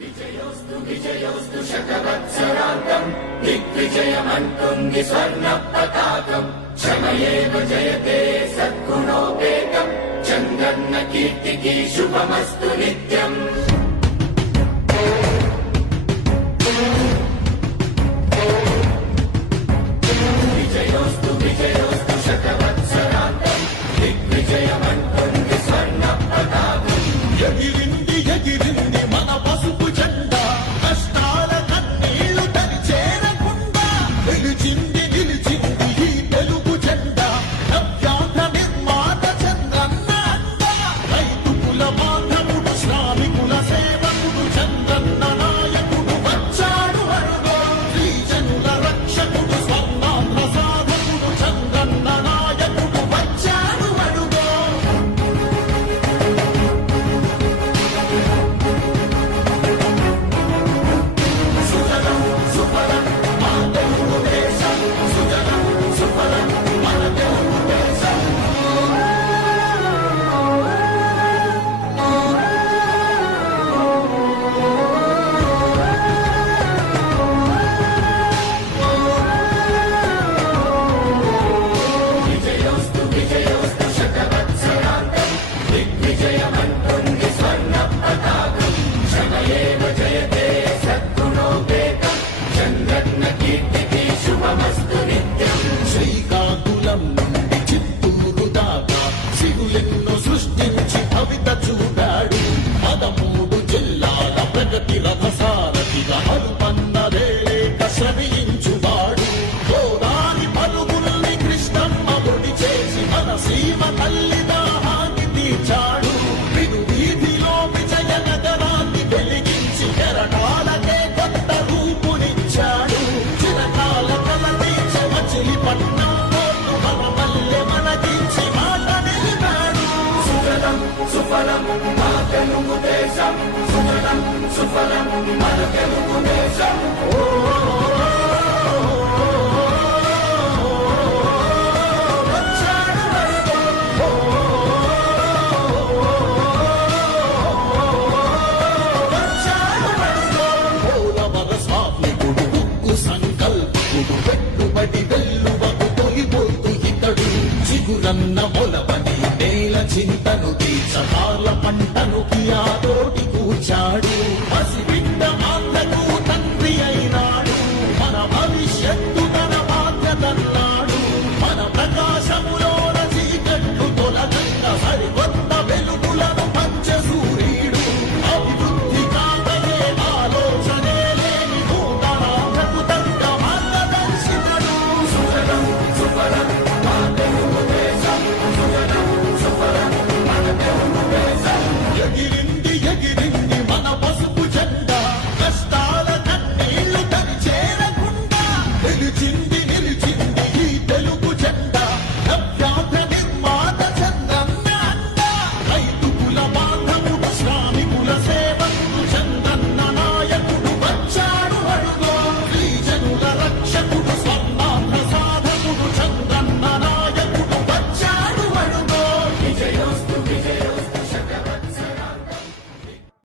విజయోస్తు విజయోస్తు శతవత్సరాంతం దిగ్విజయమంటుంది స్వర్ణ పతాకం క్షమయేవ జయతే సద్గుణోపేతం చంద్రన్న కీర్తికి శుభమస్తు నిత్యం. విజయోస్తు విజయోస్తు శతవత్సరాంతం దిగ్విజయమంటుంది స్వర్ణ పతాకం. ఎగిరింది ఎగిరింది మన పసుపు జెండా, కష్టాల కన్నీళ్లు తని చేరకుండా నిలిచింది నిలిచింది ఈ తెలుగు జెండా. నవ్యాంధ్ర నిర్మాత చంద్రన్న అండ, రైతు కుల బాంధవుడు శ్రామికుల సేవకుడు చంద్రన్న నాయకుడు వచ్చాడు అరుగో. శ్రీజనుల రక్షకుడు స్వర్ణాంధ్ర సాధకుడు చంద్రన్న నాయకుడు వచ్చాడు అరుగో. సుజలం సుఫలం మన తెలుగు దేశం, సుజలం సుఫలం మన తెలుగు దేశం. విజయోస్తు విజయోస్తు శతవత్సరాంతం దిగ్విజయమంటుంది స్వర్ణ పతాకం క్షమయేవ జయతే సద్గుణోపేతం చంద్రన్న కీర్తికి శుభమస్తు నిత్యం. శ్రీకాకుళం నుండి చిత్తూరు దాకా సిగులెన్నో సృష్టించి కవిత చూడాడు. 13 జిల్లాల ప్రగతి రథసారథిగా హరుపన్నదేలేక శ్రమించువాడు. గోదారి పలుగుల్ని కృష్ణమ్మ ఒడి చేసి మన సీమ తల్లి దాహాన్ని తీర్చాడు. విను వీధిలో విజయ నగరాన్ని వెలిగించి కెరటాలకే కొత్త రూపునిచ్చాడు. చిరకాల కల తీర్చే మచిలీపట్నం పోర్టు మన పల్లె మనకించి మాట నిలిపాడు. సుజలం సుఫలం మన తెలుగు దేశం, సుజలం సుఫలం మన తెలుగు దేశం. వచ్చాడు అరుగో. వచ్చాడు అరుగో. పోలవర స్వామికుడు ఉక్కు సంకల్పుడు పెట్టుబడి వెల్లువకు తొలిపోతు ఇతడు. చిగురన్న మొలవని నేల చింతను తీర్చ పాల పంటను కియాతోటి కూర్చాడు.